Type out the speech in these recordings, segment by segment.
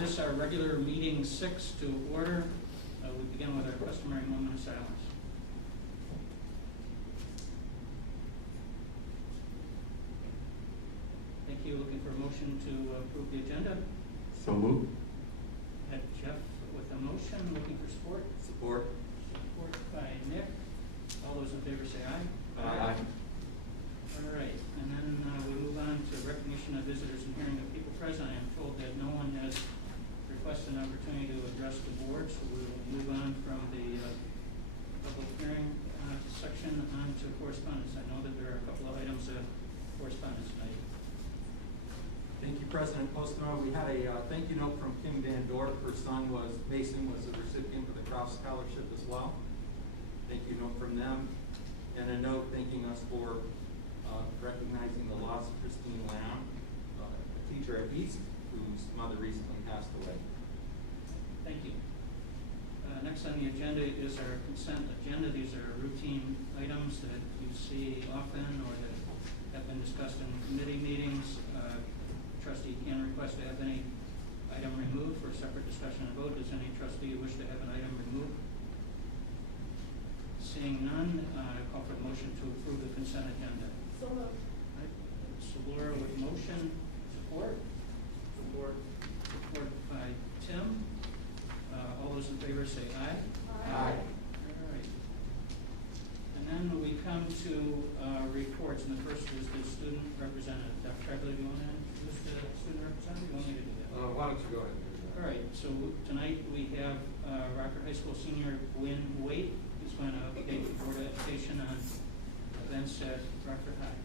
this, our regular meeting 6 to order. We begin with our customary moment of silence. Thank you. Looking for a motion to approve the agenda. So moved. Had Jeff with a motion. Looking for support. Support. Support by Nick. All those in favor say aye. Aye. All right, and then we move on to recognition of visitors and hearing of people present. I am told that no one has requested an opportunity to address the board, so we will move on from the public hearing section on to correspondence. I know that there are a couple of items of correspondence tonight. Thank you, President Postma. We had a thank you note from Kim Van Dorp. Her son Mason was a recipient of the Krause Scholarship as well. Thank you note from them. And a note thanking us for recognizing the loss of Christine Lamb, a teacher at East, whose mother recently passed away. Thank you. Next on the agenda is our consent agenda. These are routine items that you see often or that have been discussed in committee meetings. Trustee can request to have any item removed for separate discussion and vote. Does any trustee wish to have an item removed? Seeing none, I call for the motion to approve the consent agenda. So moved. Laura with motion. Support? Support. Support by Tim. All those in favor say aye. Aye. All right. And then we come to reports, and the first is the student representative. Dr. Trevor, do you want to introduce the student representative? You want me to do that? Why don't you go ahead and do that? All right. So tonight we have Rockford High School senior Gwyn Waite, who's going to update the Board of Education on events at Rockford High.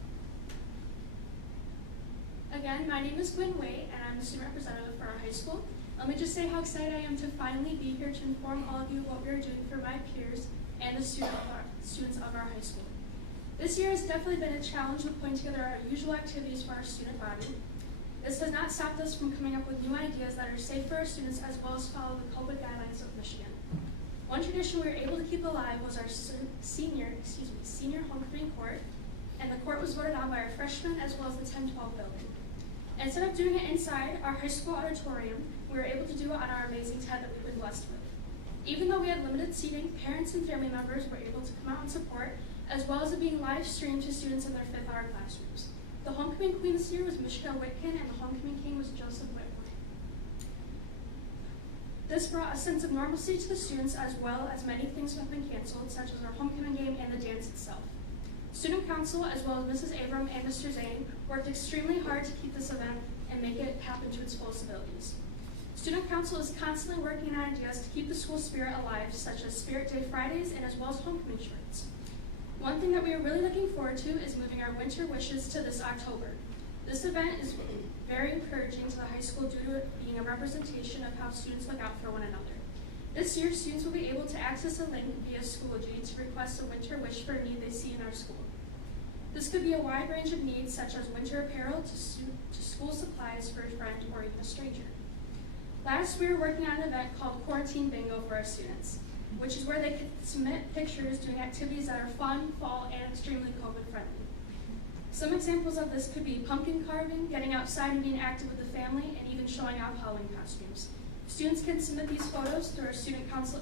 Again, my name is Gwyn Waite, and I'm the student representative for our high school. Let me just say how excited I am to finally be here to inform all of you what we are doing for my peers and the students of our high school. This year has definitely been a challenge with putting together our usual activities for our student body. This has not stopped us from coming up with new ideas that are safe for our students as well as follow the COVID guidelines of Michigan. One tradition we were able to keep alive was our senior homecoming court, and the court was voted on by our freshmen as well as the 10-12 building. Instead of doing it inside our high school auditorium, we were able to do it on our amazing tent that we've been blessed with. Even though we had limited seating, parents and family members were able to come out and support, as well as it being live streamed to students in their 5th hour classrooms. The homecoming queen this year was Michelle Whitkin, and the homecoming king was Joseph Whitmore. This brought a sense of normalcy to the students, as well as many things have been canceled, such as our homecoming game and the dance itself. Student council, as well as Mrs. Abram and Mr. Zane, worked extremely hard to keep this event and make it happen to its fullest abilities. Student council is constantly working on ideas to keep the school spirit alive, such as Spirit Day Fridays and as well as homecoming shirts. One thing that we are really looking forward to is moving our winter wishes to this October. This event is very encouraging to the high school due to it being a representation of how students look out for one another. This year, students will be able to access a link via Schoology to request a winter wish for a need they see in our school. This could be a wide range of needs, such as winter apparel to school supplies for a friend or even a stranger. Last, we were working on an event called Quarantine Bingo for our students, which is where they could submit pictures doing activities that are fun, fall, and extremely COVID-friendly. Some examples of this could be pumpkin carving, getting outside and being active with the family, and even showing off Halloween costumes. Students can submit these photos through our student council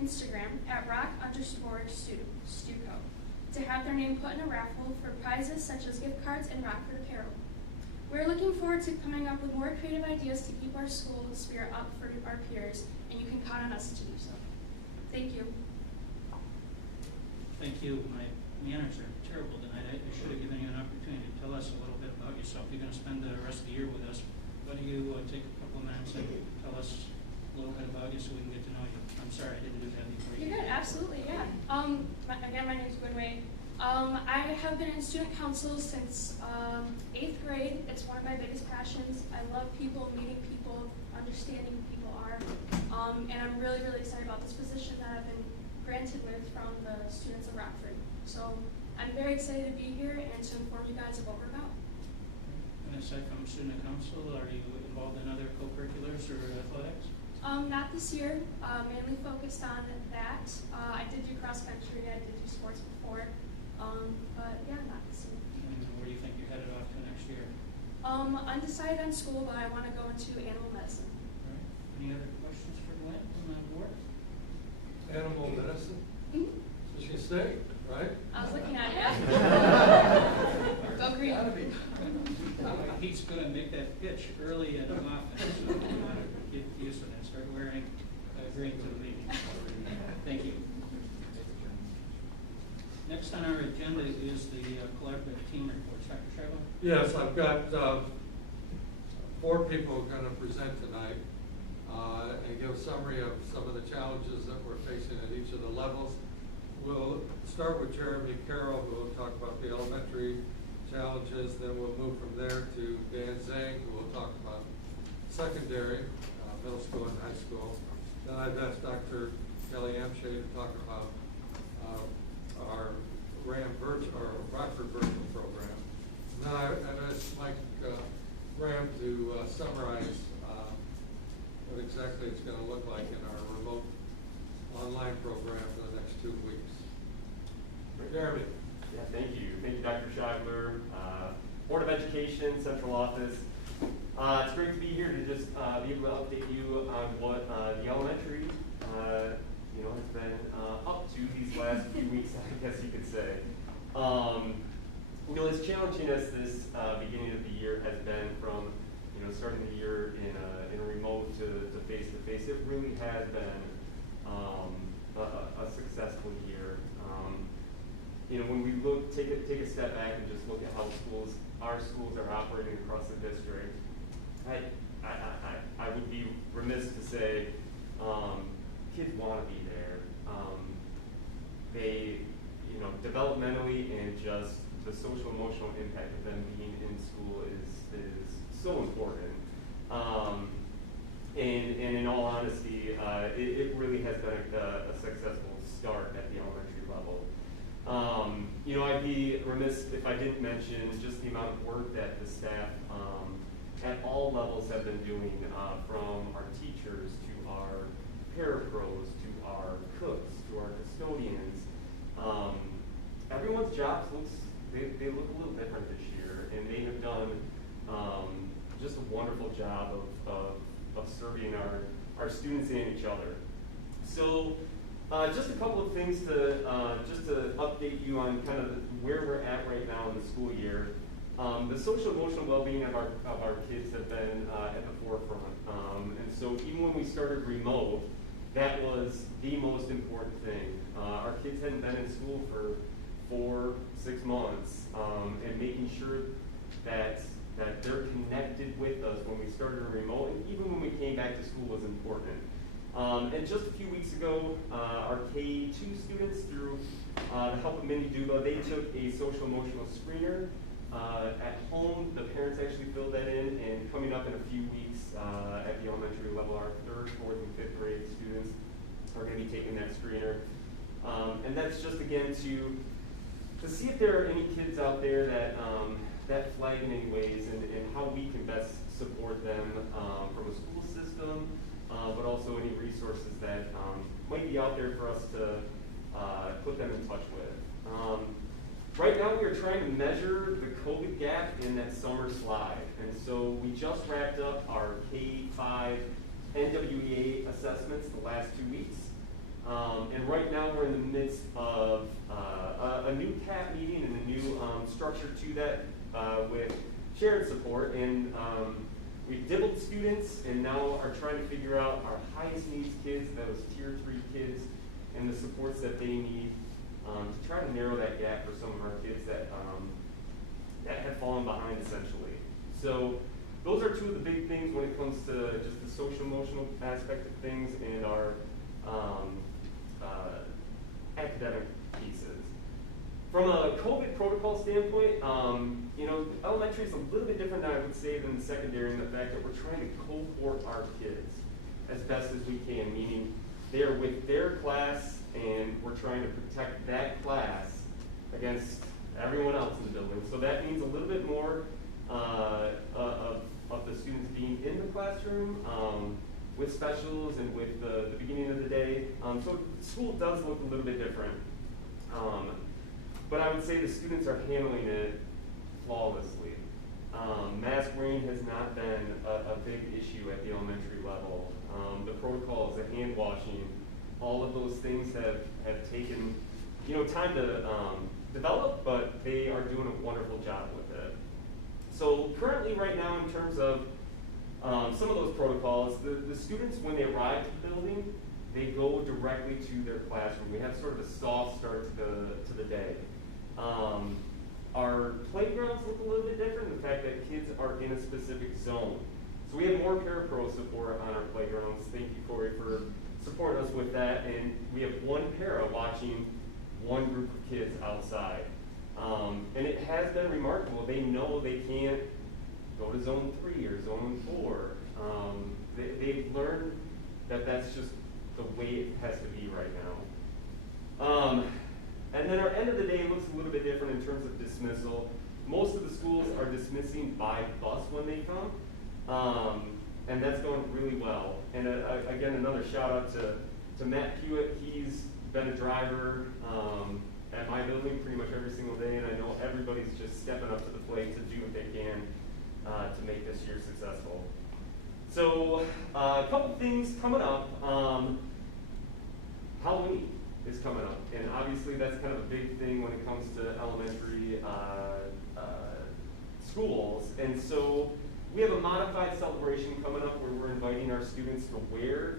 Instagram at rock_stuco to have their name put in a raffle for prizes such as gift cards and Rockford apparel. We're looking forward to coming up with more creative ideas to keep our school spirit up for our peers, and you can count on us to do so. Thank you. Thank you. My manners are terrible tonight. I should have given you an opportunity to tell us a little bit about yourself. You're going to spend the rest of the year with us. Why don't you take a couple of minutes and tell us a little bit about you so we can get to know you. I'm sorry I didn't do that before. You're good, absolutely, yeah. Again, my name is Gwyn Waite. I have been in student council since 8th grade. It's one of my biggest passions. I love people, meeting people, understanding who people are. And I'm really, really excited about this position that I've been granted with from the students of Rockford. So I'm very excited to be here and to inform you guys of what we're about. And aside from student council, are you involved in other co-curriculars or athletics? Not this year, mainly focused on that. I did do cross country, I did do sports before, but yeah, not this year. And where do you think you're headed off to next year? Undecided on school, but I want to go into animal medicine. All right. Any other questions for Gwen from the board? Animal medicine, Mhm. so she can stay, right? I was looking at you. Go green. He's going to make that pitch early and often, so you want to get used to that. Start wearing green to the meeting. Thank you. Next on our agenda is the collaborative team reports. Dr. Trevor? Yes, I've got 4 people going to present tonight and give a summary of some of the challenges that we're facing at each of the levels. We'll start with Jeremy Carroll, who will talk about the elementary challenges. Then we'll move from there to Dan Zhang, who will talk about secondary, middle school and high school. Then I've asked Dr. Kelly Amshay to talk about our Rockford Virtual program. And then I've asked Mike Graham to summarize what exactly it's going to look like in our remote online program for the next 2 weeks. Jeremy. Yeah, thank you. Thank you, Dr. Scheibler, Board of Education, Central Office. It's great to be here to just be able to update you on what the elementary has been up to these last few weeks, I guess you could say. As challenging as this beginning of the year has been from starting the year in a remote to face-to-face, it really has been a successful year. When we take a step back and just look at how our schools are operating across the district, I would be remiss to say kids want to be there. They, developmentally and just the social emotional impact of them being in school is so important. And in all honesty, it really has been a successful start at the elementary level. I'd be remiss if I didn't mention just the amount of work that the staff at all levels have been doing, from our teachers to our parapros to our cooks to our custodians. Everyone's jobs they look a little different this year, and they have done just a wonderful job of serving our students and each other. So just a couple of things to update you on kind of where we're at right now in the school year. The social emotional well-being of our kids have been at the forefront. And so even when we started remote, that was the most important thing. Our kids hadn't been in school for 4-6 months, and making sure that they're connected with us when we started remote, and even when we came back to school was important. And just a few weeks ago, our K2 students, through the help of Mindy Duba, they took a social emotional screener at home. The parents actually filled that in, and coming up in a few weeks at the elementary level, our 3rd, 4th, and 5th grade students are going to be taking that screener. And that's just, again, to see if there are any kids out there that flag in any ways, and how we can best support them from a school system, but also any resources that might be out there for us to put them in touch with. Right now we are trying to measure the COVID gap in that summer slide. And so we just wrapped up our K-5 NWEA assessments the last 2 weeks. And right now we're in the midst of a new CAP meeting and a new structure to that with shared support. And we've dibbled students and now are trying to figure out our highest needs kids, those tier 3 kids, and the supports that they need to try to narrow that gap for some of our kids that have fallen behind, essentially. So those are 2 of the big things when it comes to just the social emotional aspect of things and our academic pieces. From a COVID protocol standpoint, elementary is a little bit different, I would say, than the secondary in the fact that we're trying to cohort our kids as best as we can, meaning they're with their class and we're trying to protect that class against everyone else in the building. So that means a little bit more of the students being in the classroom with specials and with the beginning of the day. So school does look a little bit different. But I would say the students are handling it flawlessly. Mask wearing has not been a big issue at the elementary level. the protocols, the hand washing, all of those things have taken, time to develop, but they are doing a wonderful job with it. So currently right now in terms of some of those protocols, the students, when they arrive to the building, they go directly to their classroom. We have sort of a soft start to the day. Our playgrounds look a little bit different, the fact that kids are in a specific zone. So we have more parapro support on our playgrounds. Thank you, Corey, for supporting us with that. And we have one para watching one group of kids outside. And it has been remarkable. They know they can't go to zone 3 or zone 4. They've learned that that's just the way it has to be right now. And then our end of the day looks a little bit different in terms of dismissal. Most of the schools are dismissing by bus when they come, and that's going really well. And again, another shout out to Matt Hewitt. He's been a driver at my building pretty much every single day, and I know everybody's just stepping up to the plate to do what they can to make this year successful. So a couple things coming up. Halloween is coming up, and obviously that's kind of a big thing when it comes to elementary schools. And so we have a modified celebration coming up where we're inviting our students to wear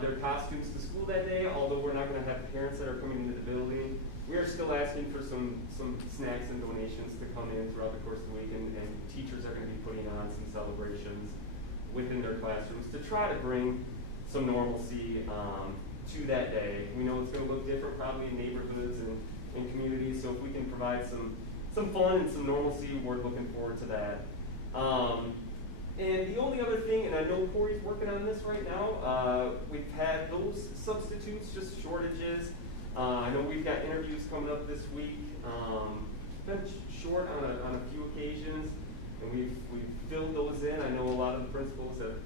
their costumes to school that day. Although we're not going to have parents that are coming into the building, we are still asking for some snacks and donations to come in throughout the course of the week, and teachers are going to be putting on some celebrations within their classrooms to try to bring some normalcy to that day. We know it's going to look different probably in neighborhoods and communities, so if we can provide some fun and some normalcy, we're looking forward to that. And the only other thing, and I know Corey's working on this right now, we've had those substitutes, just shortages. I know we've got interviews coming up this week. Been short on a few occasions, and we've filled those in. I know a lot of the principals have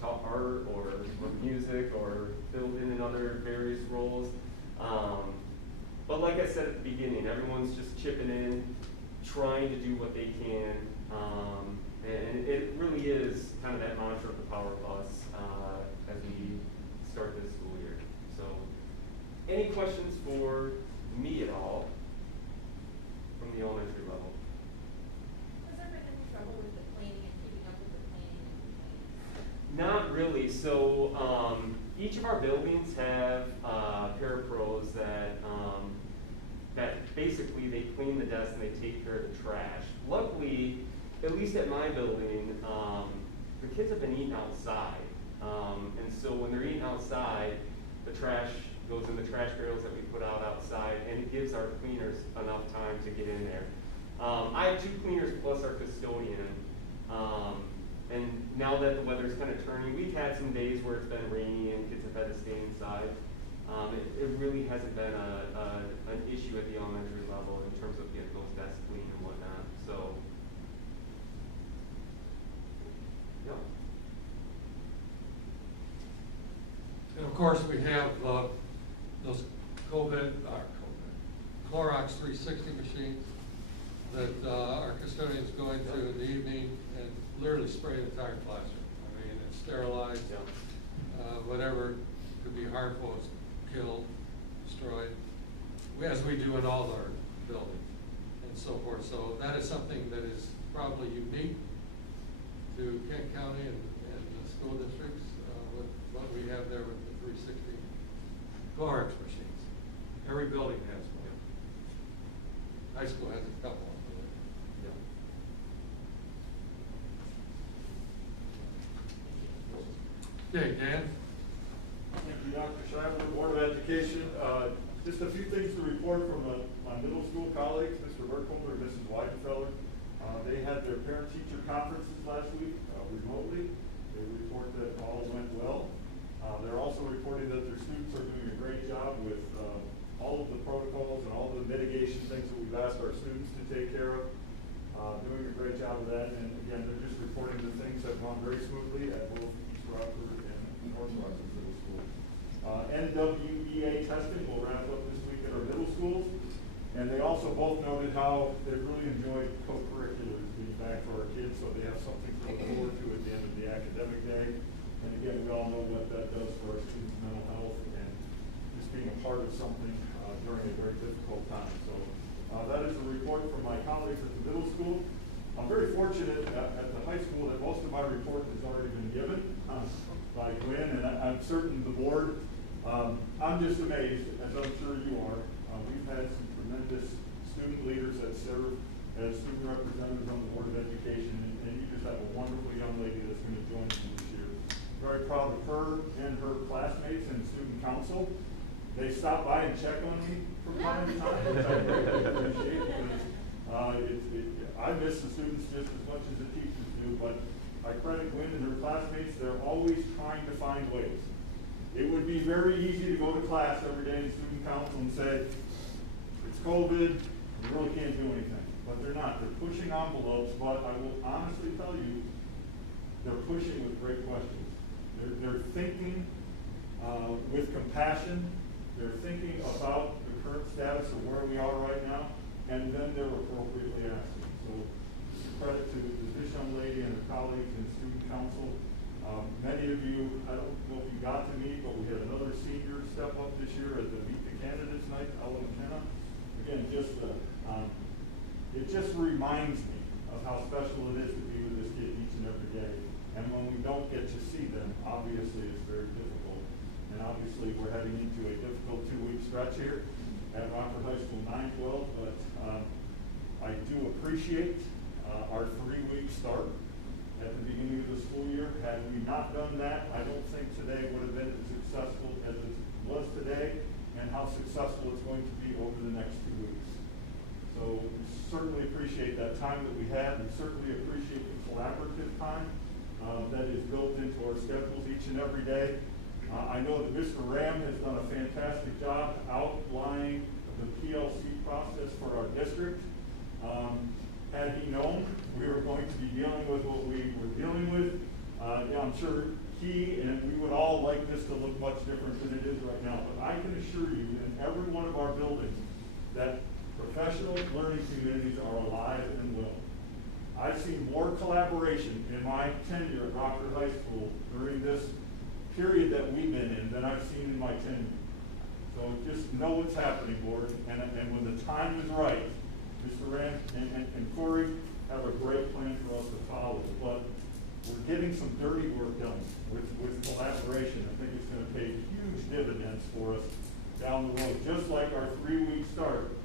taught art or music or filled in other various roles. But like I said at the beginning, everyone's just chipping in, trying to do what they can. And it really is kind of that mantra of the Power of Us as we start this school year. So any questions for me at all from the elementary level? Has there been any trouble with the planning and keeping up with the planning and complaints? Not really. So each of our buildings have parapros that basically they clean the desks and they take care of the trash. Luckily, at least at my building, the kids have been eating outside. And so when they're eating outside, the trash goes in the trash barrels that we put out outside, and it gives our cleaners enough time to get in there. I have 2 cleaners plus our custodian. And now that the weather's kind of turning, we've had some days where it's been rainy and kids have had to stay inside. It really hasn't been an issue at the elementary level in terms of getting those desks clean and whatnot. So, yeah. And of course, we have those Clorox 360 machines that our custodians go into in the evening and literally spray the entire classroom. I mean, it's sterilized, whatever could be harmful is killed, destroyed, as we do in all our buildings and so forth. So that is something that is probably unique to Kent County and the school districts with what we have there with the 360 Clorox machines. Every building has one. High school has a couple. Okay, Dan. Thank you, Dr. Shriver, Board of Education. Just a few things to report from my middle school colleagues, Mr. Burkholder and Mrs. Weidenfeller. They had their parent-teacher conferences last week remotely. They report that all went well. They're also reporting that their students are doing a great job with all of the protocols and all the mitigation things that we've asked our students to take care of. Doing a great job of that. And again, they're just reporting that things have gone very smoothly at both East Rockford and North Rockford Middle School. NWEA testing will wrap up this week at our middle schools. And they also both noted how they really enjoyed co-curriculars being back for our kids, so they have something to look forward to at the end of the started something during a very difficult time. So that is a report from my colleagues at the middle school. I'm very fortunate at the high school that most of my report has already been given by Gwen, and I'm certain the board. I'm just amazed, as I'm sure you are. We've had some tremendous student leaders that serve as student representatives on the Board of Education, and you just have a wonderful young lady that's going to join you this year. Very proud of her and her classmates and student council. They stop by and check on me from time to time, which I really appreciate, because I miss the students just as much as the teachers do, but I credit Gwen and her classmates. They're always trying to find ways. It would be very easy to go to class every day in student council and say, it's COVID, we really can't do anything. But they're not. They're pushing envelopes, but I will honestly tell you, they're pushing with great questions. They're thinking with compassion. They're thinking about the current status of where we are right now, and then they're appropriately asking. So credit to this young lady and her colleagues in student council. Many of you, I don't know if you got to meet, but we had another senior step up this year at the Meet the Candidates Night out in McKenna. Again, it just reminds me of how special it is to be with this kid each and every day. And when we don't get to see them, obviously it's very difficult. And obviously we're heading into a difficult 2-week stretch here at Rockford High School 9-12, but I do appreciate our 3-week start at the beginning of the school year. Had we not done that, I don't think today would have been as successful as it was today, and how successful it's going to be over the next 2 weeks. So we certainly appreciate that time that we had. We certainly appreciate the collaborative time that is built into our schedules each and every day. I know that Mr. Ram has done a fantastic job outlining the PLC process for our district. Had he known we were going to be dealing with what we were dealing with, I'm sure he and we would all like this to look much different than it is right now. But I can assure you, in every one of our buildings, that professional learning communities are alive and well. I've seen more collaboration in my tenure at Rockford High School during this period that we've been in than I've seen in my tenure. So just know what's happening, board, and when the time is right, Mr. Rand and Corey have a great plan for us to follow. But we're getting some dirty work done with collaboration. I think it's going to pay huge dividends for us down the road, just like our 3-week start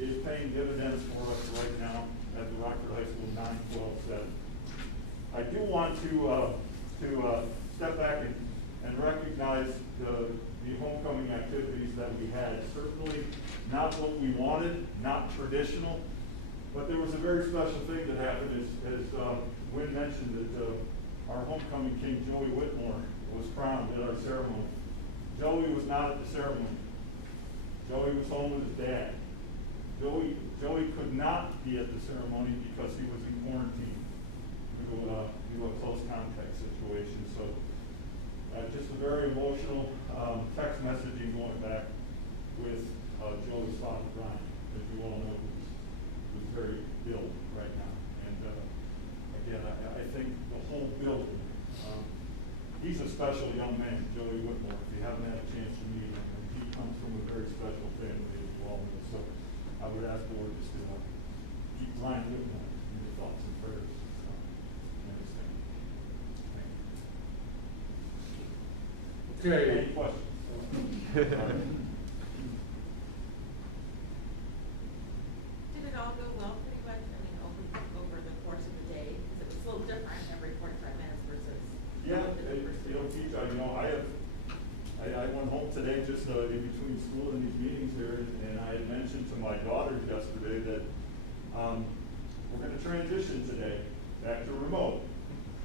is paying dividends for us right now at the Rockford High School 9-12 setting. I do want to step back and recognize the homecoming activities that we had. Certainly not what we wanted, not traditional, but there was a very special thing that happened as Wynn mentioned that our homecoming king, Joey Whitmore, was crowned at our ceremony. Joey was not at the ceremony. Joey was home with his dad. Joey could not be at the ceremony because he was in quarantine due to a close contact situation. So just a very emotional text messaging going back with Joey's father, Brian, as you all know, who's very ill right now. And again, I think the whole building, he's a special young man, Joey Whitmore. If you haven't had a chance to meet him, he comes from a very special family as you all know. So I would ask the board just to keep Brian Whitmore in your thoughts and prayers. Understand. Thank you. Okay. Any questions? Did it all go well pretty much? I mean, over the course of the day? Because it was a little different every 45 minutes versus. Yeah, teach. I went home today just in between school and these meetings here, and I had mentioned to my daughters yesterday that we're going to transition today back to remote.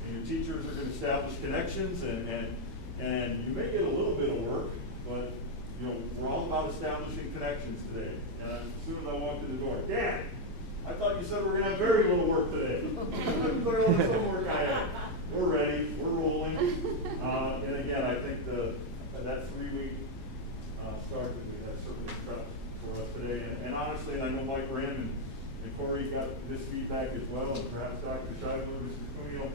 And your teachers are going to establish connections, and you may get a little bit of work, but we're all about establishing connections today. And as soon as I walked in the door, Dad, I thought you said we're going to have very little work today. Clear on some work I have. We're ready. We're rolling. And again, I think that 3-week start that we had certainly prepped for us today. And honestly, and I know Mike Rand and Corey got this feedback as well, and perhaps Dr. Scheibler, Mr. Cuneo.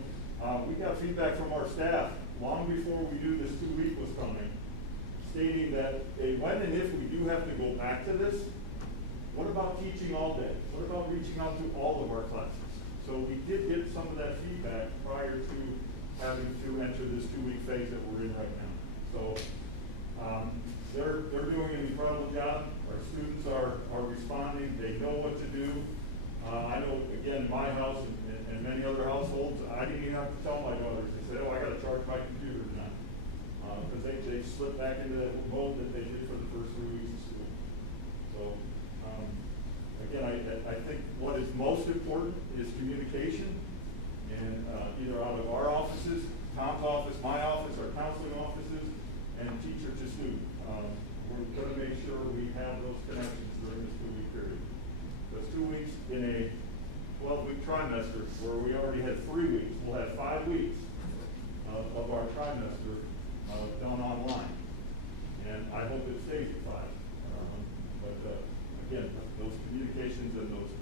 We got feedback from our staff long before we knew this 2-week was coming, stating that when and if we do have to go back to this, what about teaching all day? What about reaching out to all of our classes? So we did get some of that feedback prior to having to enter this 2-week phase that we're in right now. So they're doing an incredible job. Our students are responding. They know what to do. I know, again, in my house and many other households, I didn't even have to tell my daughters. They said, oh, I got to charge my computer now. Because they slipped back into that mode that they did for the first 3 weeks of school. So, again, I think what is most important is communication. And either out of our offices, Tom's office, my office, our counseling offices, and teacher to student. We're going to make sure we have those connections during this 2-week period. Those 2 weeks in a 12-week trimester where we already had 3 weeks. We'll have 5 weeks of our trimester done online. And I hope it stays at 5. But again, those communications and those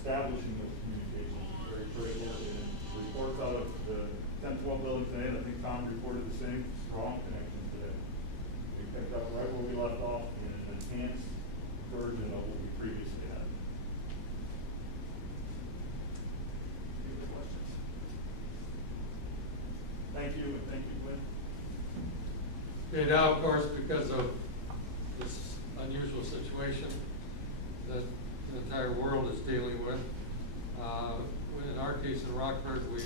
establishing those communications is very critical. And reports out of the 10-12 buildings today, and I think Tom reported the same, strong connection today. We picked up right where we left off in an enhanced version of what we previously had. Any other questions? Thank you, and thank you, Glenn. Okay, now, of course, because of this unusual situation that the entire world is dealing with, in our case in Rockford, we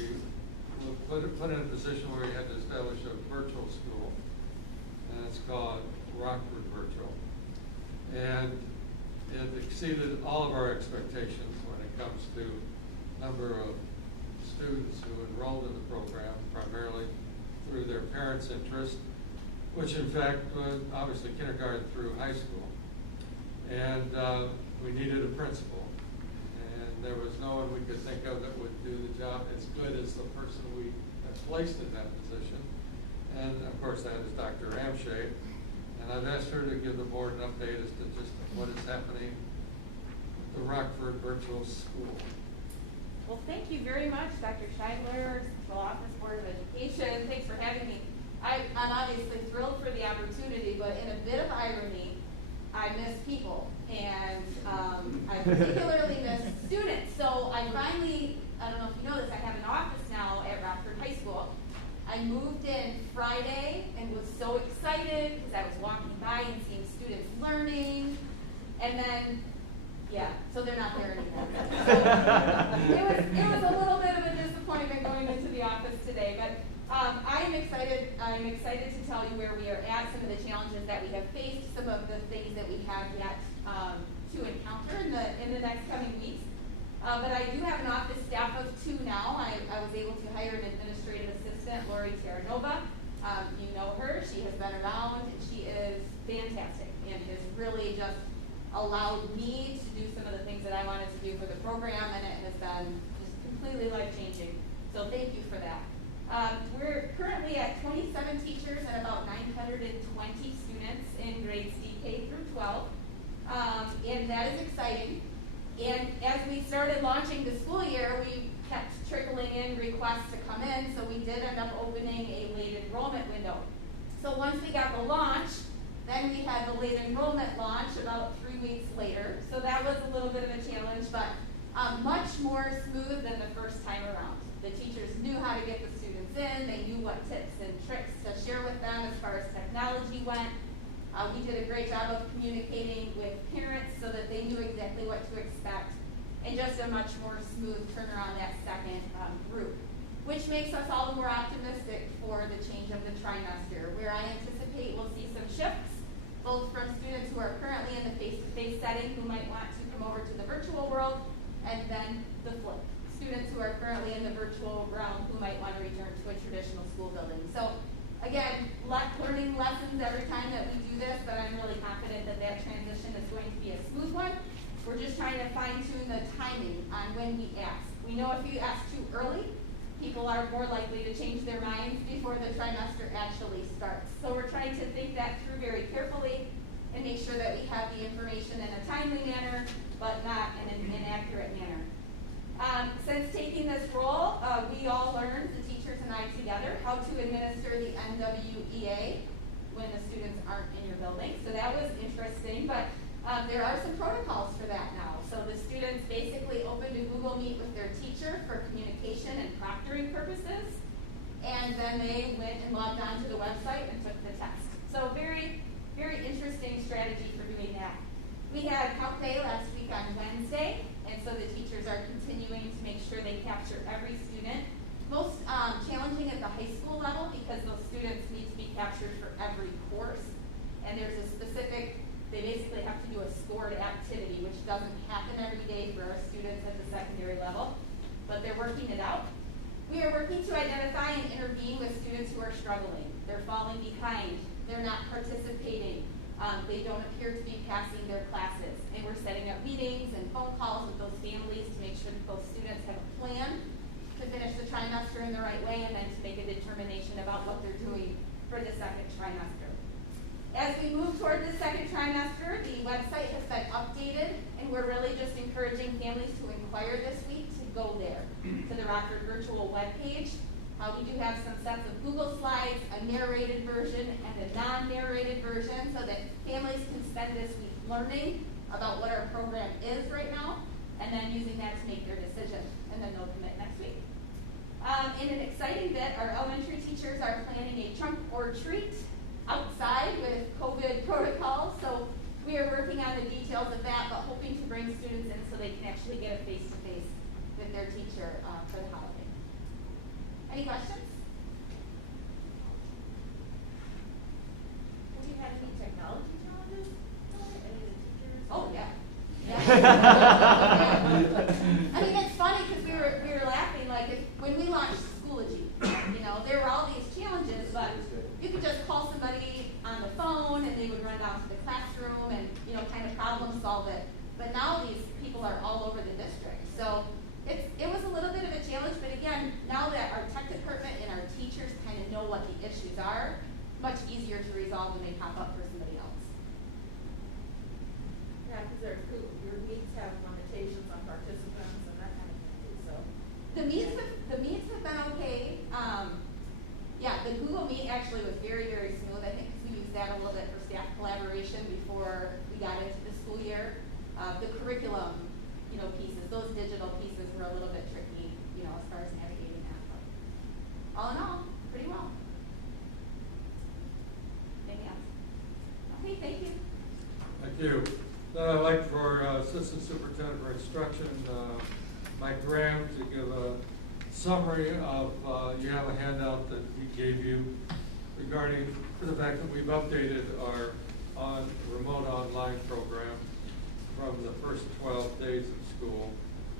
were put in a position where we had to establish a virtual school, and it's called Rockford Virtual. And it exceeded all of our expectations when it comes to number of students who enrolled in the program, primarily through their parents' interest, which in fact was obviously kindergarten through high school. And we needed a principal. And there was no one we could think of that would do the job as good as the person we had placed in that position. And of course that is Dr. Ramshay. And I've asked her to give the board an update as to just what is happening at the Rockford Virtual School. Well, thank you very much, Dr. Scheidler, Central Office Board of Education. Thanks for having me. I'm obviously thrilled for the opportunity, but in a bit of irony, I miss people, and I particularly miss students. So I finally, I don't know if you know this, I have an office now at Rockford High School. I moved in Friday and was so excited because I was walking by and seeing students learning, and then, yeah, so they're not there anymore. So it was a little bit of a disappointment going into the office today, but I'm excited to tell you where we are at, some of the challenges that we have faced, some of the things that we have yet to encounter in the next coming weeks. But I do have an office staff of 2 now. I was able to hire an administrative assistant, Lori Terranova. You know her. She has been around, and she is fantastic and has really just allowed me to do some of the things that I wanted to do for the program, and it has been just completely life-changing. So thank you for that. We're currently at 27 teachers and about 920 students in grades DK through 12, and that is exciting. And as we started launching the school year, we kept trickling in requests to come in, so we did end up opening a late enrollment window. So once we got the launch, then we had the late enrollment launch about 3 weeks later. So that was a little bit of a challenge, but much more smooth than the first time around. The teachers knew how to get the students in. They knew what tips and tricks to share with them as far as technology went. We did a great job of communicating with parents so that they knew exactly what to expect, and just a much more smooth turnaround that second group, which makes us all the more optimistic for the change of the trimester, where I anticipate we'll see some shifts, both from students who are currently in the face-to-face setting who might want to come over to the virtual world, and then the flip. Students who are currently in the virtual realm who might want to return to a traditional school building. So again, learning lessons every time that we do this, but I'm really confident that that transition is going to be a smooth one. We're just trying to fine-tune the timing on when we ask. We know if you ask too early, people are more likely to change their minds before the trimester actually starts. So we're trying to think that through very carefully and make sure that we have the information in a timely manner, but not in an inaccurate manner. Since taking this role, we all learned, the teachers and I together, how to administer the NWEA. when the students aren't in your building. So that was interesting, but there are some protocols for that now. So the students basically opened a Google Meet with their teacher for communication and proctoring purposes, and then they went and logged on to the website and took the test. So very, very interesting strategy for doing that. We had Count Day last week on Wednesday, and so the teachers are continuing to make sure they capture every student. Most challenging at the high school level because those students need to be captured for every course, and there's a specific, they basically have to do a scored activity, which doesn't happen every day for our students at the secondary level, but they're working it out. We are working to identify and intervene with students who are struggling. They're falling behind, they're not participating, they don't appear to be passing their classes. And we're setting up meetings and phone calls with those families to make sure that those students have a plan to finish the trimester in the right way and then to make a determination about what they're doing for the second trimester. As we move toward the second trimester, the website has been updated, and we're really just encouraging families to inquire this week to go there to the Rockford Virtual webpage. We do have some sets of Google Slides, a narrated version and a non-narrated version, so that families can spend this week learning about what our program is right now, and then using that to make their decision, and then they'll commit next week. In an exciting bit, our elementary teachers are planning a trunk or treat outside with COVID protocols, so we are working on the details of that, but hoping to bring students in so they can actually get a face-to-face with their teacher for the holiday. Any questions? Have you had any technology challenges? Any of the teachers? Oh, yeah. I mean, it's funny because we were laughing, like, when we launched Schoology, there were all these challenges, but you could just call somebody on the phone and they would run down to the classroom and, kind of problem solve it. But now these people are all over the district. So it was a little bit of a challenge, but again, now that our tech department and our teachers kind of know what the issues are, much easier to resolve when they pop up for somebody else. Yeah, because your meets have limitations on participants and that kind of thing, so. The meets have been okay. The Google Meet actually was very, very smooth. I think we used that a little bit for staff collaboration before we got into the school year. The curriculum, pieces, those digital pieces were a little bit tricky, as far as navigating that. But all in all, pretty well. Anything else? Okay, thank you. Thank you. I'd like for Assistant Superintendent for Instruction, Mike Graham, to give a summary of, you have a handout that we gave you regarding the fact that we've updated our remote online program from the first 12 days of school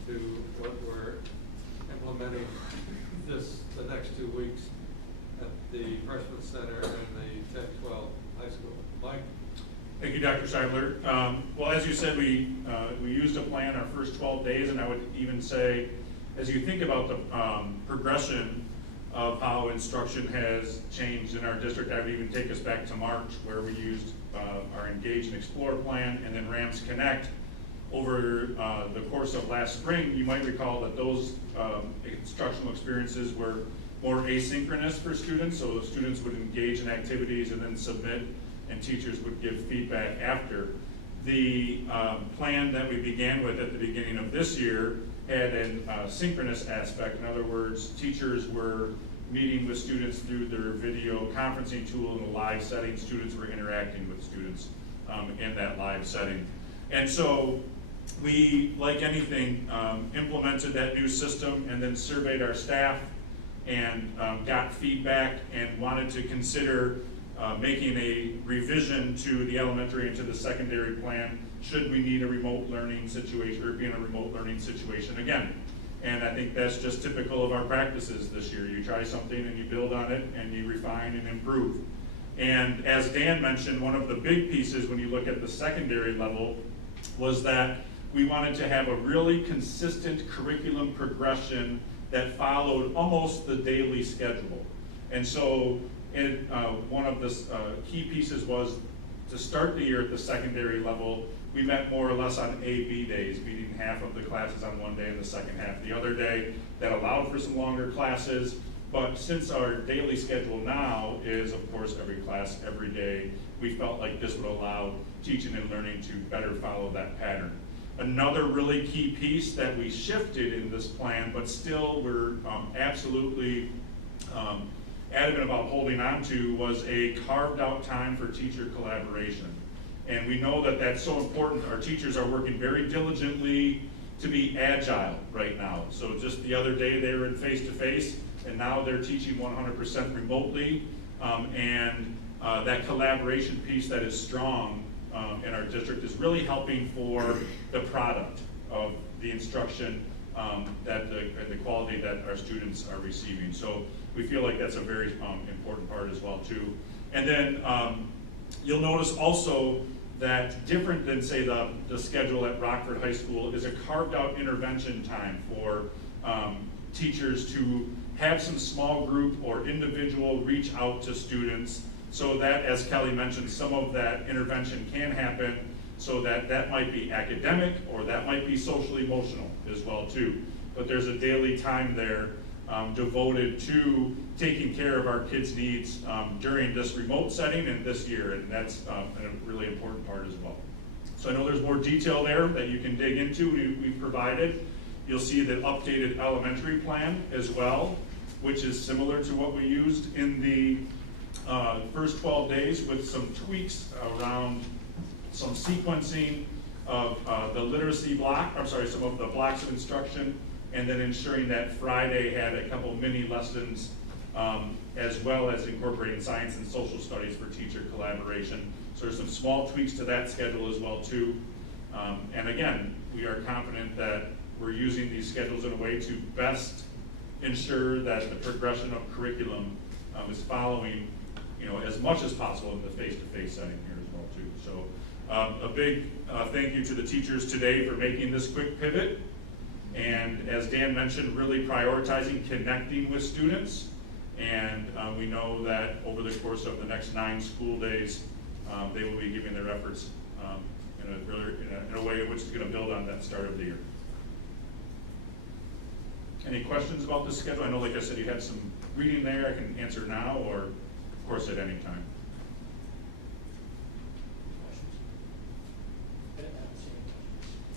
to what we're implementing the next 2 weeks at the Freshman Center and the 10-12 high school. Mike? Thank you, Dr. Seidler. Well, as you said, we used a plan our first 12 days, and I would even say, as you think about the progression of how instruction has changed in our district, I would even take us back to March, where we used our Engage and Explore plan, and then Rams Connect. Over the course of last spring, you might recall that those instructional experiences were more asynchronous for students, so the students would engage in activities and then submit, and teachers would give feedback after. The plan that we began with at the beginning of this year had a synchronous aspect. In other words, teachers were meeting with students through their video conferencing tool in a live setting. Students were interacting with students in that live setting. And so we, like anything, implemented that new system and then surveyed our staff and got feedback and wanted to consider making a revision to the elementary and to the secondary plan should we need a remote learning situation or be in a remote learning situation again. And I think that's just typical of our practices this year. You try something and you build on it and you refine and improve. And as Dan mentioned, one of the big pieces when you look at the secondary level was that we wanted to have a really consistent curriculum progression that followed almost the daily schedule. And so one of the key pieces was to start the year at the secondary level, we met more or less on A-B days, meaning half of the classes on one day and the second half the other day. That allowed for some longer classes. But since our daily schedule now is, of course, every class, every day, we felt like this would allow teaching and learning to better follow that pattern. Another really key piece that we shifted in this plan, but still we're absolutely adamant about holding on to, was a carved out time for teacher collaboration. And we know that that's so important. Our teachers are working very diligently to be agile right now. So just the other day they were in face-to-face, and now they're teaching 100% remotely. That collaboration piece that is strong in our district is really helping for the product of the instruction and the quality that our students are receiving. So we feel like that's a very important part as well too. And then you'll notice also that different than, say, the schedule at Rockford High School is a carved out intervention time for teachers to have some small group or individual reach out to students, so that, as Kelly mentioned, some of that intervention can happen, so that might be academic or that might be social emotional as well too. But there's a daily time there devoted to taking care of our kids' needs during this remote setting and this year, and that's a really important part as well. So I know there's more detail there that you can dig into. We've provided. You'll see the updated elementary plan as well, which is similar to what we used in the first 12 days, with some tweaks around some sequencing of the literacy block, some of the blocks of instruction, and then ensuring that Friday had a couple mini lessons, as well as incorporating science and social studies for teacher collaboration. So there's some small tweaks to that schedule as well too. And again, we are confident that we're using these schedules in a way to best ensure that the progression of curriculum is following, as much as possible in the face-to-face setting here as well too. So a big thank you to the teachers today for making this quick pivot. And as Dan mentioned, really prioritizing connecting with students. And we know that over the course of the next 9 school days, they will be giving their efforts in a way which is going to build on that start of the year. Any questions about this schedule? I know, like I said, you had some reading there. I can answer now or, of course, at any time.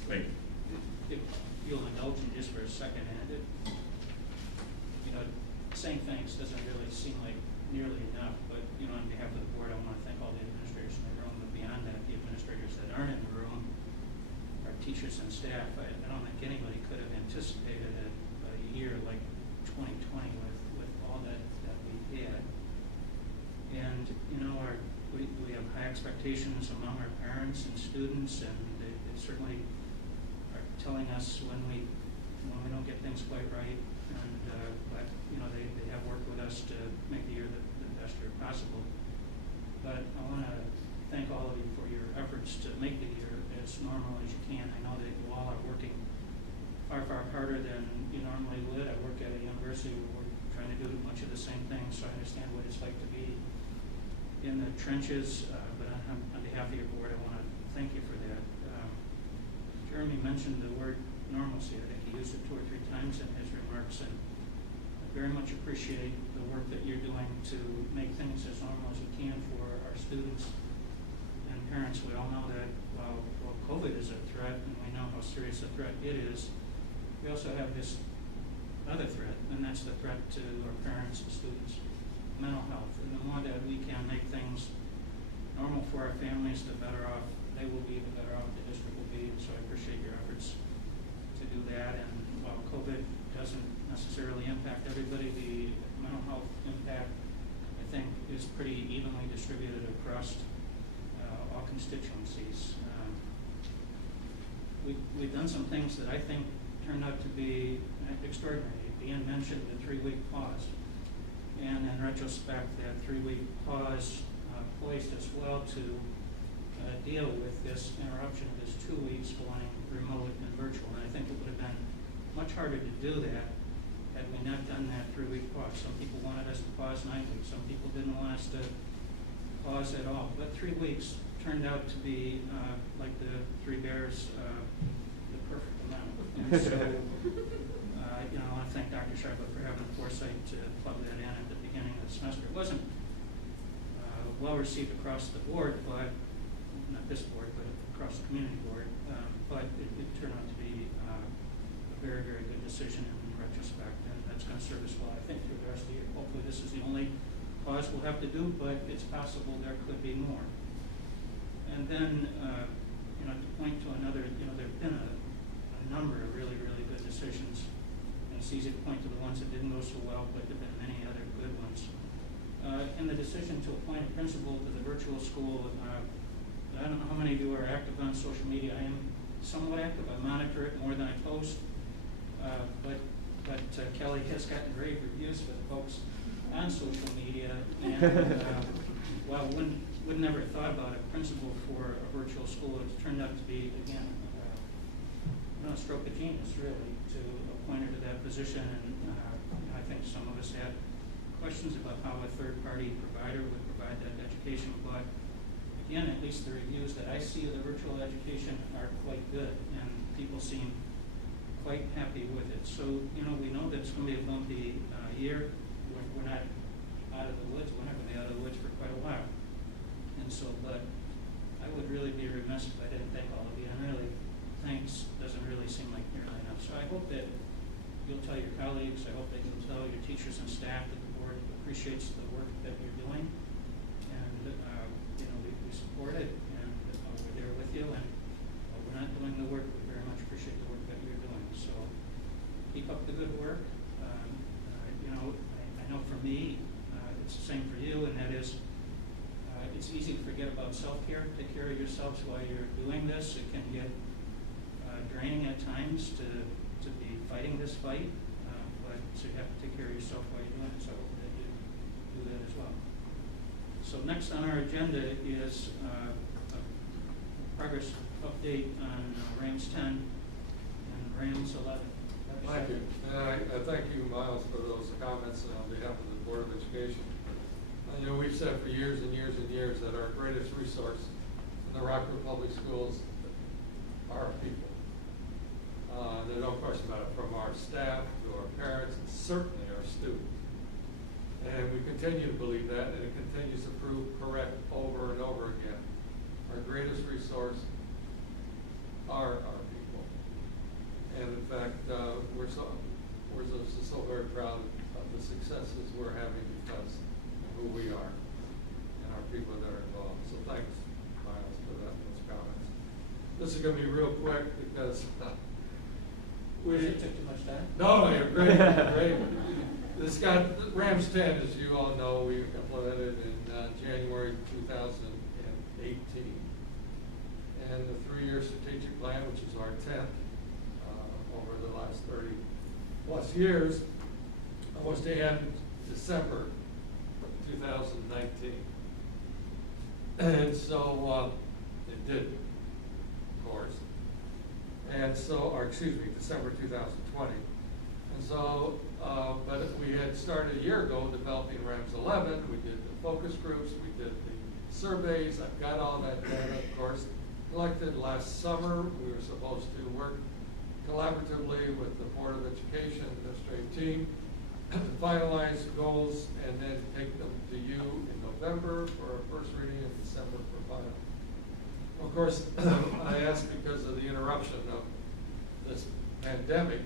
Thank you. If you'll indulge me just for a second, and saying thanks doesn't really seem like nearly enough, but on behalf of the board, I want to thank all the administrators in the room, but beyond that, the administrators that aren't in the room, our teachers and staff. I don't think anybody could have anticipated a year like 2020 with all that we had. And we have high expectations among our parents and students, and they certainly are telling us when we don't get things quite right, and but they have worked with us to make the year the best year possible. But I want to thank all of you for your efforts to make the year as normal as you can. I know that you all are working far harder than you normally would. I work at a university where we're trying to do much of the same things, so I understand what it's like to be in the trenches. But on behalf of your board, I want to thank you for that. Jeremy mentioned the word normalcy. I think he used it 2 or 3 times in his remarks, and I very much appreciate the work that you're doing to make things as normal as you can for our students and parents. We all know that while COVID is a threat, and we know how serious a threat it is, we also have this other threat, and that's the threat to our parents and students' mental health. And the more that we can make things normal for our families, the better off they will be, the better off the district will be. So I appreciate your efforts to do that. And while COVID doesn't necessarily impact everybody, the mental health impact, I think, is pretty evenly distributed across all constituencies. We've done some things that I think turned out to be extraordinary. Dan mentioned the 3-week pause. And in retrospect, that 3-week pause poised us well to deal with this interruption of this 2 weeks going remote and virtual. And I think it would have been much harder to do that had we not done that 3-week pause. Some people wanted us to pause 9 weeks. Some people didn't want us to pause at all. But 3 weeks turned out to be like the 3 bears, the perfect amount. And so I want to thank Dr. Scheibler for having the foresight to plug that in at the beginning of the semester. It wasn't well received across the board, but not this board, but across the community board. But it turned out to be a very, very good decision in retrospect, and that's going to serve us well, I think, through the rest of the year. Hopefully, this is the only cause we'll have to do, but it's possible there could be more. And then, to point to another, there have been a number of really, really good decisions. And it's easy to point to the ones that didn't go so well, but there have been many other good ones. And the decision to appoint a principal to the virtual school, I don't know how many of you are active on social media. I am somewhat active. I monitor it more than I post. But Kelly has gotten rave reviews for the folks on social media. And while would never have thought about a principal for a virtual school, it's turned out to be, again, a stroke of genius, really, to appoint her to that position. And I think some of us had questions about how a third-party provider would provide that education. But again, at least the reviews that I see of the virtual education are quite good, and people seem quite happy with it. So, we know that it's going to be a bumpy year. We're not out of the woods. We're not going to be out of the woods for quite a while. And so, but I would really be remiss if I didn't thank all of you. And really, thanks doesn't really seem like nearly enough. So I hope that you'll tell your colleagues, I hope that you'll tell your teachers and staff that the board appreciates the work that you're doing. And, we support it, and we're there with you. And we're not doing the work. We very much appreciate the work that you're doing. So keep up the good work. I know for me, it's the same for you, and that is, it's easy to forget about self-care. Take care of yourselves while you're doing this. It can get draining at times to be fighting this fight, but so you have to take care of yourself while you're doing it. So I hope that you do that as well. So next on our agenda is a progress update on RAMS 10 and RAMS 11. Thank you. And I thank you, Miles, for those comments on behalf of the Board of Education. We've said for years and years and years that our greatest resource in the Rockford Public Schools are our people. There's no question about it, from our staff to our parents, and certainly our students. And we continue to believe that, and it continues to prove correct over and over again. Our greatest resource are our people. And in fact, we're so very proud of the successes we're having because of who we are and our people that are involved. So thanks, Miles, for those comments. This is going to be real quick because It took too much time? No, you're great. Great. This got RAMS 10, as you all know, we implemented in January 2018. And the 3-year strategic plan, which is our 10th over the last 30 plus years, was to end December 2019. And so it did, of course. And so, December 2020. And so, but we had started a year ago developing RAMS 11. We did the focus groups, we did the surveys. I've got all that data, of course, collected last summer. We were supposed to work collaboratively with the Board of Education administrative team to finalize goals and then take them to you in November for our first reading and December for final. Of course, I asked because of the interruption of this pandemic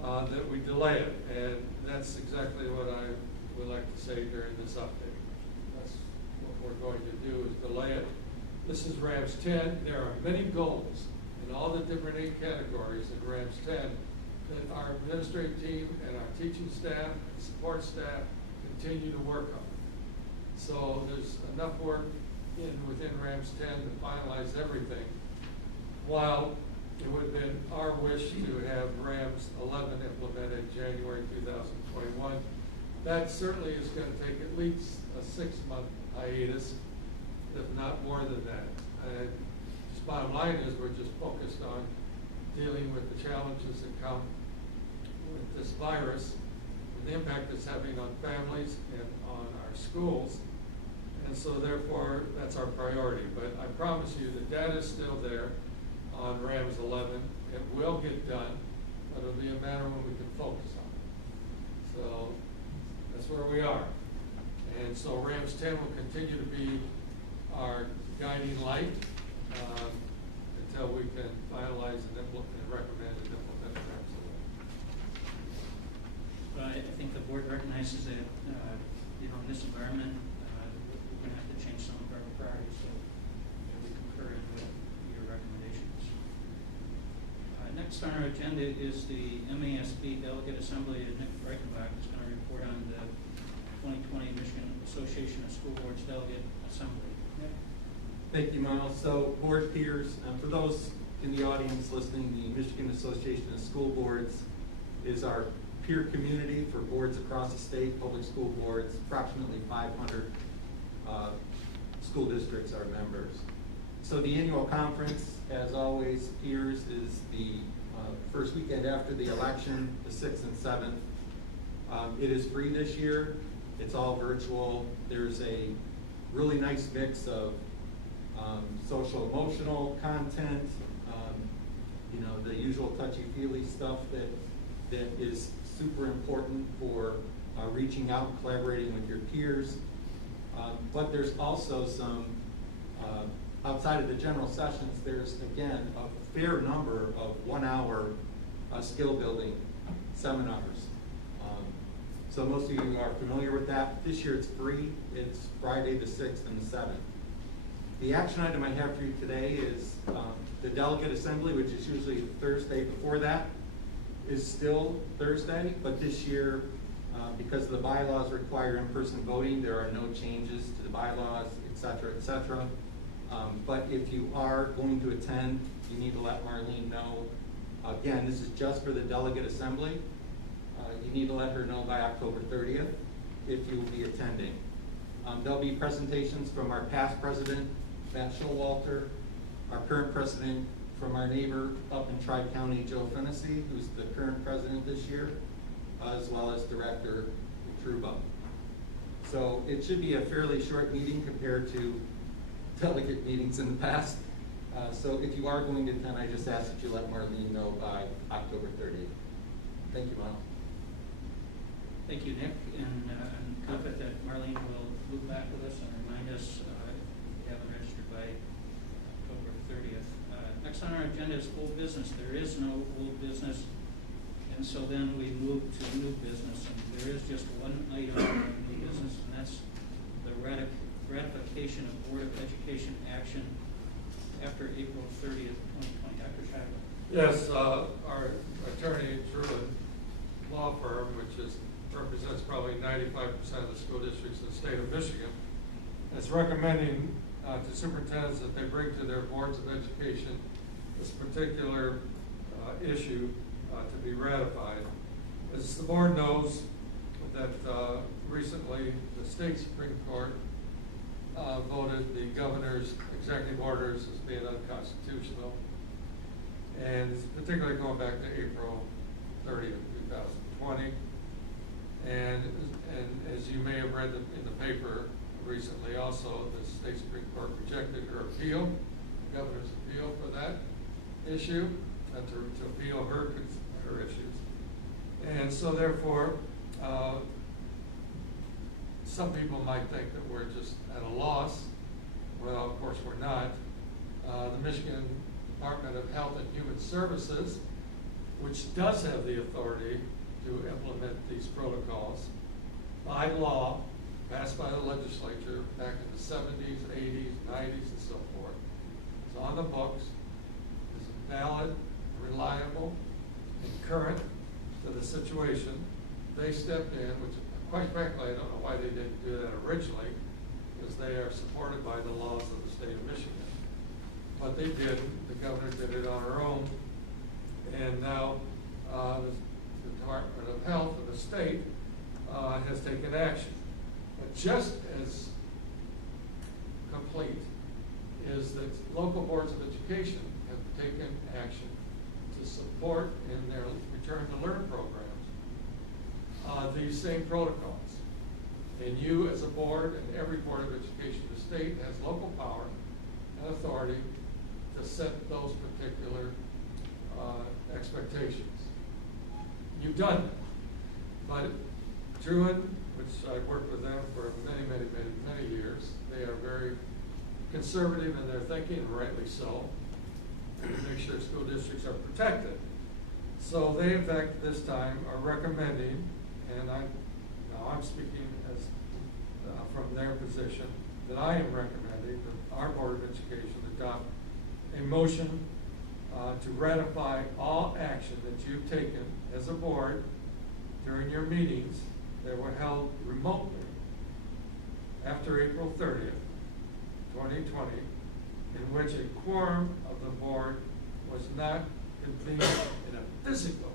that we delay it, and that's exactly what I would like to say during this update. That's what we're going to do, is delay it. This is RAMS 10. There are many goals in all the different 8 categories in RAMS 10 that our administrative team and our teaching staff and support staff continue to work on. So there's enough work within RAMS 10 to finalize everything, while it would have been our wish to have RAMS 11 implemented January 2021. That certainly is going to take at least a 6-month hiatus, if not more than that. And just bottom line is we're just focused on dealing with the challenges that come with this virus and the impact it's having on families and on our schools. And so therefore, that's our priority. But I promise you the data is still there on RAMS 11. It will get done. but it'll be a matter when we can focus on it. So that's where we are. And so RAMS 10 will continue to be our guiding light until we can finalize and recommend and implement RAMS 11. I think the board recognizes that, in this environment, we're going to have to change some of our priorities, so we concur with your recommendations. Next on our agenda is the Masb Delegate Assembly, and Nick Reichenbach is going to report on the 2020 Michigan Association of School Boards Delegate Assembly. Nick? Thank you, Miles. So, board peers, for those in the audience listening, the Michigan Association of School Boards is our peer community for boards across the state, public school boards. Approximately 500 school districts are members. So the annual conference, as always, peers, is the first weekend after the election, the 6th and 7th. It is free this year. It's all virtual. There's a really nice mix of social emotional content, the usual touchy-feely stuff that is super important for reaching out and collaborating with your peers. But there's also some, outside of the general sessions, there's again a fair number of 1-hour skill building seminars. So most of you are familiar with that. This year it's free. It's Friday the 6th and the 7th. The action item I have for you today is the Delegate Assembly, which is usually the Thursday before that, is still Thursday, but this year, because the bylaws require in-person voting, there are no changes to the bylaws, et cetera, et cetera. But if you are going to attend, you need to let Marlene know. Again, this is just for the Delegate Assembly. You need to let her know by October 30th if you will be attending. There'll be presentations from our past president, Matt Showalter, our current president from our neighbor up in Tri-County, Joe Fennessy, who's the current president this year, as well as Director Truba. So it should be a fairly short meeting compared to delegate meetings in the past. So if you are going to attend, I just ask that you let Marlene know by October 30th. Thank you, Miles. Thank you, Nick, and I'm confident that Marlene will loop back with us and remind us if you haven't registered by October 30th. Next on our agenda is old business. There is no old business, and so then we move to new business, and there is just one item of new business, and that's the ratification of Board of Education action after April 30th, 2020. Dr. Scheidler. Yes, our attorney, Truman Law Firm, which represents probably 95% of the school districts in the state of Michigan, is recommending to superintendents that they bring to their boards of education this particular issue to be ratified. As the board knows, that recently the state Supreme Court voted the governor's executive orders as being unconstitutional, and particularly going back to April 30th, 2020. And as you may have read in the paper recently also, the state Supreme Court rejected her appeal, the governor's appeal for that issue, to appeal her issues. And so therefore, some people might think that we're just at a loss. Well, of course we're not. The Michigan Department of Health and Human Services, which does have the authority to implement these protocols by law, passed by the legislature back in the 70s, 80s, 90s, and so forth. It's on the books, is valid, reliable, and current to the situation. They stepped in, which quite frankly, I don't know why they didn't do that originally, because they are supported by the laws of the state of Michigan. But they didn't. The governor did it on her own. And now the Department of Health of the state has taken action. But just as complete is that local boards of education have taken action to support in their return to learn programs these same protocols. And you as a board and every board of education in the state has local power and authority to set those particular expectations. you've done it. But Druid, which I've worked with them for many years, they are very conservative in their thinking, and rightly so, to make sure school districts are protected. So they, in fact, this time are recommending, and now I'm speaking as from their position, that I am recommending that our Board of Education adopt a motion to ratify all action that you've taken as a board during your meetings that were held remotely after April 30th, 2020, in which a quorum of the board was not convened in a physical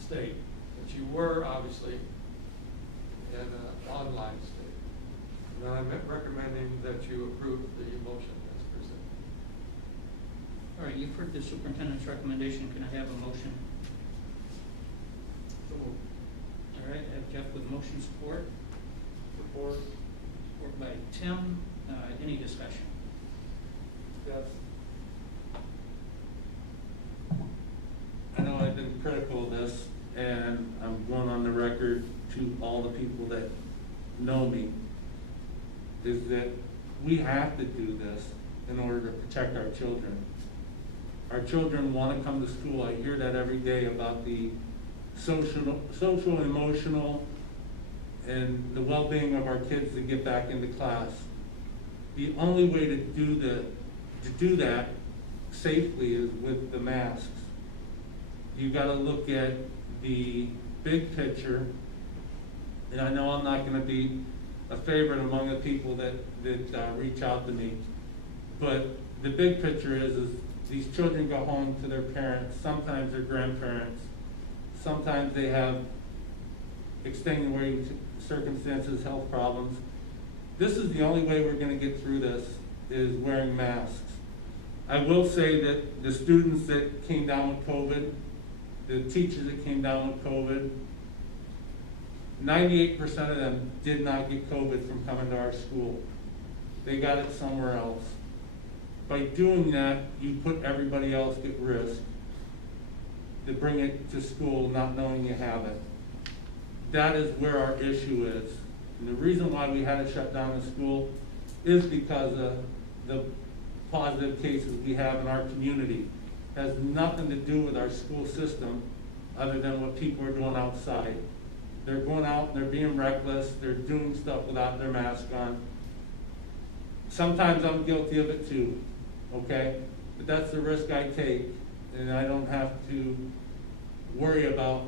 state, but you were obviously in an online state. And I'm recommending that you approve the motion as presented. All right, you've heard the superintendent's recommendation. Can I have a motion? All right, I have Jeff with motion support. Support. Support by Tim. Any discussion? Yes. I know I've been critical of this, and I'm going on the record to all the people that know me, is that we have to do this in order to protect our children. Our children want to come to school. I hear that every day about the social, emotional, and the well-being of our kids to get back into class. The only way to do that safely is with the masks. You got to look at the big picture, and I know I'm not going to be a favorite among the people that reach out to me, but the big picture is these children go home to their parents, sometimes their grandparents, sometimes they have extenuating circumstances, health problems. This is the only way we're going to get through this, is wearing masks. I will say that the students that came down with COVID, the teachers that came down with COVID, 98% of them did not get COVID from coming to our school. They got it somewhere else. By doing that, you put everybody else at risk to bring it to school not knowing you have it. That is where our issue is. And the reason why we had to shut down the school is because of the positive cases we have in our community. It has nothing to do with our school system other than what people are doing outside. They're going out and they're being reckless, they're doing stuff without their mask on. Sometimes I'm guilty of it too, okay? But that's the risk I take, and I don't have to worry about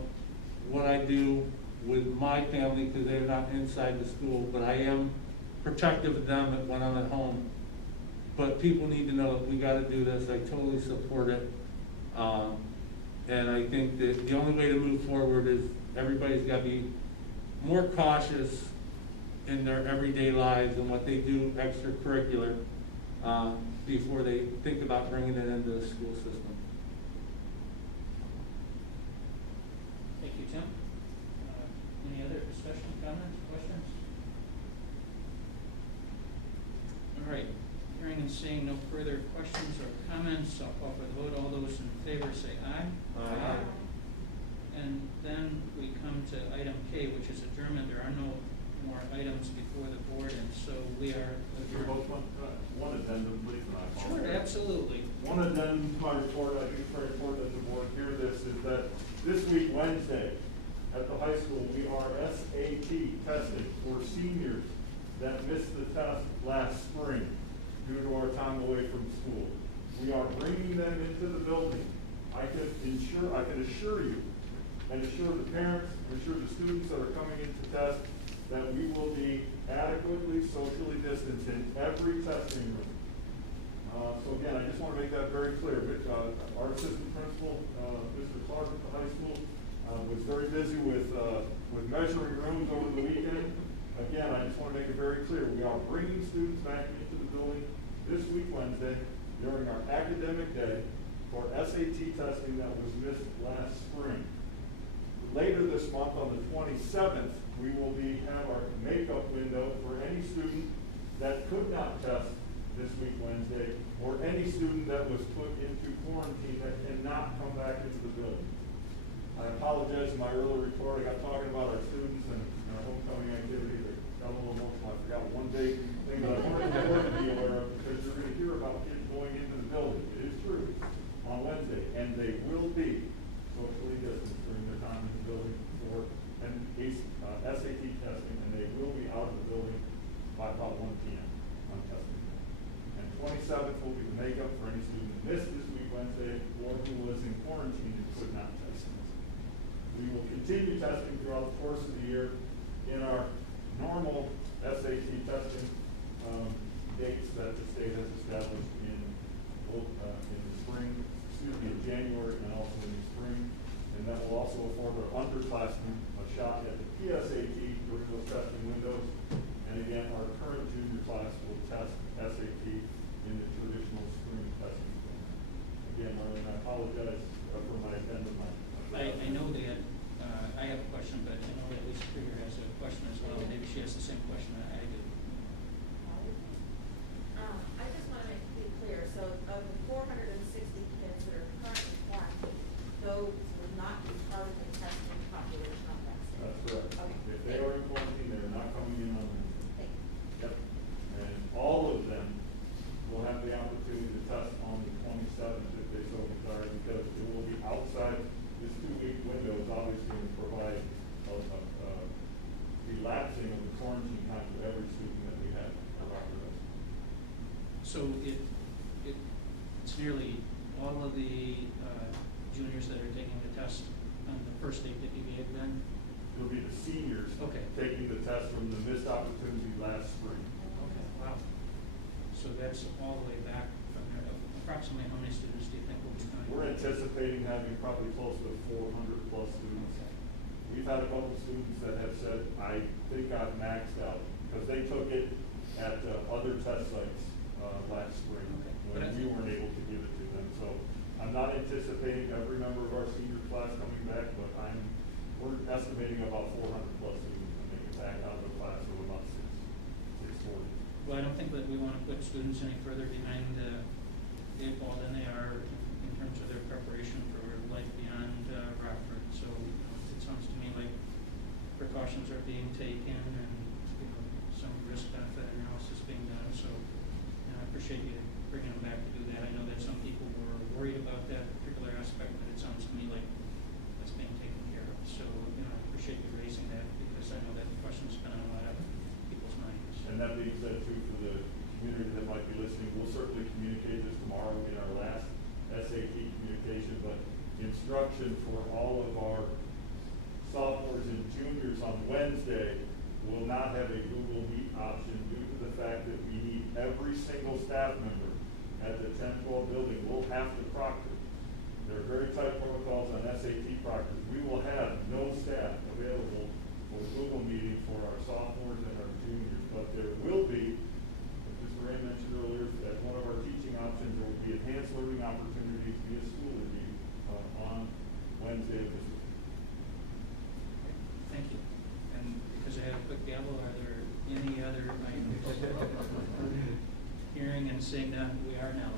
what I do with my family because they're not inside the school, but I am protective of them when I'm at home. But people need to know that we gotta do this. I totally support it. And I think that the only way to move forward is everybody's gotta be more cautious in their everyday lives and what they do extracurricular before they think about bringing it into the school system. Thank you, Tim. Any other discussion, comments, questions? All right, hearing and seeing no further questions or comments, I'll call for the vote. All those in favor say aye. Aye. And then we come to item K, which is adjournment. There are no more items before the board, and so we are adjourned. One addendum, please, and I Sure, apologize. absolutely. One addendum to my report, I think it's very important that the board hear this, is that this week, Wednesday, at the high school, we are SAT testing for seniors that missed the test last spring due to our time away from school. We are bringing them into the building. I can assure you, and assure the parents, and assure the students that are coming in to test, that we will be adequately socially distanced in every testing room. So again, I just want to make that very clear. Our assistant principal, Mr. Clark at the high school, was very busy with measuring rooms over the weekend. Again, I just want to make it very clear. We are bringing students back into the building this week, Wednesday, during our academic day for SAT testing that was missed last spring. Later this month, on the 27th, we will have our makeup window for any student that could not test this week, Wednesday, or any student that was put into quarantine that cannot come back into the building. I apologize in my earlier report. I got talking about our students and our homecoming activity. That got a little emotional. I forgot one big thing that I wanted to be aware of, because you're going to hear about kids going into the building. It is true, on Wednesday, and they will be socially distanced during their time in the building for an SAT testing, and they will be out of the building by about 1 p.m. on testing. And 27th will be the makeup for any student who missed this week Wednesday or who was in quarantine and could not test. We will continue testing throughout the course of the year in our normal SAT testing dates that the state has established in the spring, in January, and also in the spring. And that will also afford our underclassmen a shot at the PSAT during those testing windows. And again, our current junior class will test SAT in the traditional spring testing. Again, Marlene, I apologize for my addendum. I know that, I have a question, but I know that Lisa Krieger has a question as well. Maybe she has the same question that I do. I just want to be clear, so of the 460 kids that are currently flashing, those would not be part of the testing population on that state? That's correct. Okay. If they are in quarantine, they're not coming in on Wednesday. Thank you. Yep. And all of them will have the opportunity to test on the 27th if they so desire, because it will be outside this 2-week window. Is obviously going to provide relapsing of the quarantine time for every student that we have at Rockford. So it's nearly all of the juniors that are taking the test on the first date that you gave then? It'll be the seniors Okay. taking the test from the missed opportunity last spring. Okay, wow. So that's all the way back from there. Approximately how many students do you think will be coming? We're anticipating having probably close to 400 plus students. Okay. We've had a couple of students that have said, I think I've maxed out, because they took it at other test sites last spring, Okay. when we weren't able to give it to them. So I'm not anticipating every member of our senior class coming back, but we're estimating about 400 plus students when they get back out of the class of about 640. Well, I don't think that we want to put students any further behind the eight ball than they are in terms of their preparation for life beyond Rockford. So it sounds to me like precautions are being taken and some risk-benefit analysis being done. So I appreciate you bringing them back to do that. I know that some people were worried about that particular aspect, but it sounds to me like that's being taken care of. So I appreciate you raising that, because I know that question's been on a lot of people's minds. And that being said, too, for the community that might be listening, we'll certainly communicate this tomorrow in our last SAT communication, but instruction for all of our sophomores and juniors on Wednesday will not have a Google Meet option due to the fact that we need every single staff member at the 10-12 building will have to proctor. There are very tight protocols on SAT proctors. We will have no staff available for Google meeting for our sophomores and our juniors, but there will be, as Mr. Ray mentioned earlier, as one of our teaching options, there will be enhanced learning opportunities via school review on Wednesday of this week. Thank you. And because I have a quick gavel, are there any other items? Hearing and seeing none, we are now